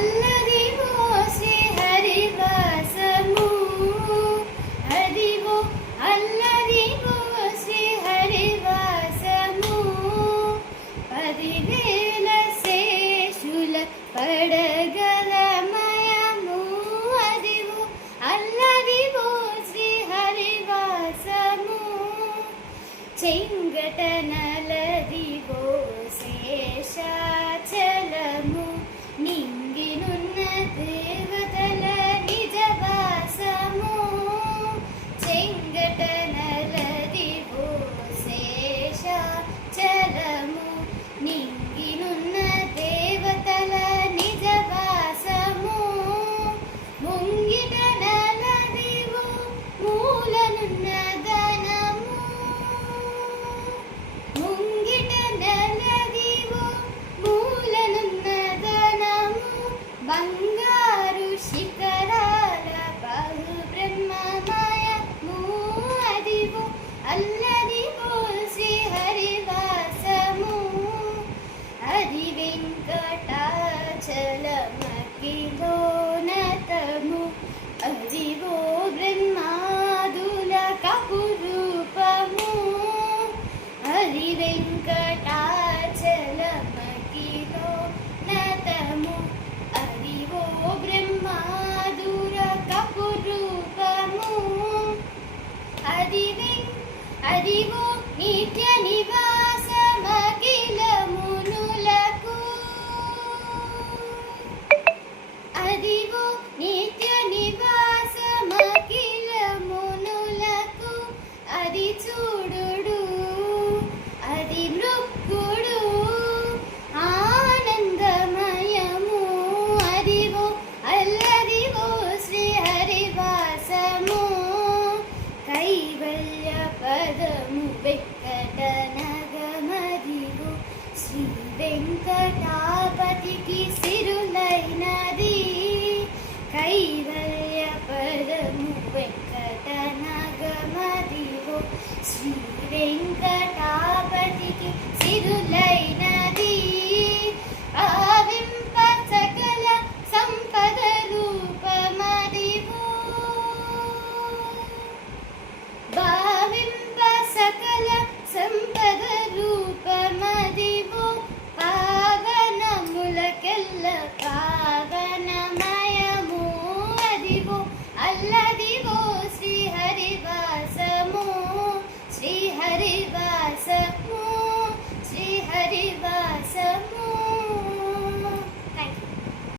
అల్లదివో శ్రీహరివాసము అదివో అల్లదివో శ్రీహరివాసము 10,000 శేషుల పడగలమయము అదివో అల్లదివో శ్రీహరివాసము చెంగటనలదివో శేషాచలము నింగినున్న దేవతల నిజవాసము చెంగటనలదివో శేషాచలము నింగినున్న దేవతల నిజవాసము ముంగిట నలదివో మూలనున్న ధనము ముంగిట నలదివో మూలనున్న ధనము బంగారు శిఖరాల బహు బ్రహ్మమయము అదివో అల్లదివో శ్రీహరివాసము అది వెంకటాచలమఖిలోన్నతము అదివో బ్రహ్మాదుల కపురూపము అది వెంకటాచలమఖిలోన్నతము అదివో బ్రహ్మాదుల కపురూపము అదివో నిత్య నివాసమఖిలమునులకు అదివో నిత్య నివాసమఖిలమునులకు అది చూడుడు అది మృక్కుడు ఆనందమయము అదివో అల్లదివో శ్రీహరివాసము కైవల్య పదము వెంకటనగమదివో శ్రీ వెంకటాపతికి సిరులైనది కైవల్య పదము వెంకటనగమదివో శ్రీ వెంకటాపతికి